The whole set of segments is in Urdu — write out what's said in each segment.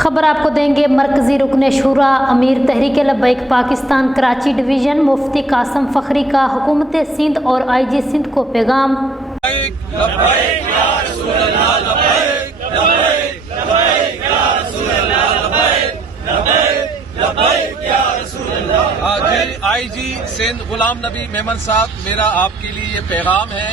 خبر آپ کو دیں گے مرکزی رکن شورا امیر تحریک لبیک پاکستان کراچی ڈویژن مفتی قاسم فخری کا حکومت سندھ اور آئی جی سندھ کو پیغام۔ آئی جی سندھ غلام نبی میمن صاحب، میرا آپ کے لیے یہ پیغام ہے،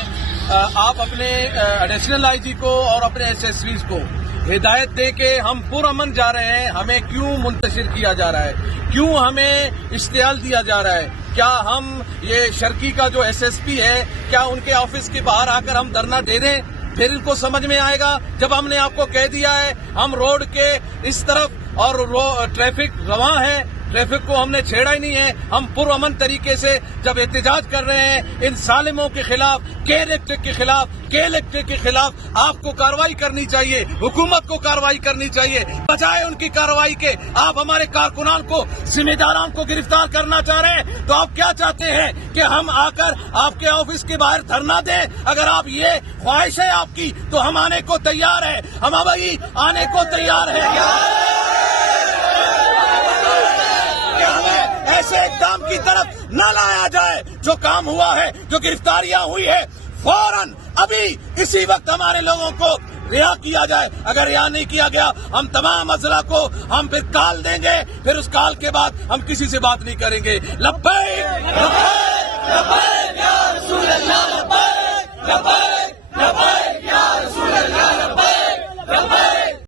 آپ اپنے ایڈیشنل آئی جی کو اور اپنے ایس ایس ویز کو ہدایت دے کے ہم پرامن جا رہے ہیں، ہمیں کیوں منتشر کیا جا رہا ہے، کیوں ہمیں اشتعال دیا جا رہا ہے؟ کیا ہم یہ شرکی کا جو ایس ایس پی ہے، کیا ان کے آفس کے باہر آ کر ہم دھرنا دے دیں؟ پھر ان کو سمجھ میں آئے گا جب ہم نے آپ کو کہہ دیا ہے ہم روڈ کے اس طرف اور ٹریفک رواں ہے، ٹریفک کو ہم نے چھیڑا ہی نہیں ہے، ہم پرامن طریقے سے جب احتجاج کر رہے ہیں ان ظالموں کے خلاف، کے الیکٹرک کے خلاف، کے الیکٹرک کے خلاف آپ کو کارروائی کرنی چاہیے، حکومت کو کارروائی کرنی چاہیے، بجائے ان کی کارروائی کے آپ ہمارے کارکنان کو، ذمہ داران کو گرفتار کرنا چاہ رہے ہیں۔ تو آپ کیا چاہتے ہیں کہ ہم آ کر آپ کے آفس کے باہر دھرنا دیں؟ اگر آپ یہ خواہش ہے آپ کی تو ہم آنے کو تیار ہیں، ہم ابھی آنے کو تیار ہیں۔ ایسے اقدام کی طرف نہ لایا جائے، جو کام ہوا ہے، جو گرفتاریاں ہوئی ہے، فوراً ابھی اسی وقت ہمارے لوگوں کو رہا کیا جائے۔ اگر رہا نہیں کیا گیا ہم تمام اضلاع کو ہم پھر کال دیں گے، پھر اس کال کے بعد ہم کسی سے بات نہیں کریں گے۔ لبیک لبیک لبیک یا رسول اللہ، لبیک لبیک لبیک یا رسول اللہ، لبیک لبیک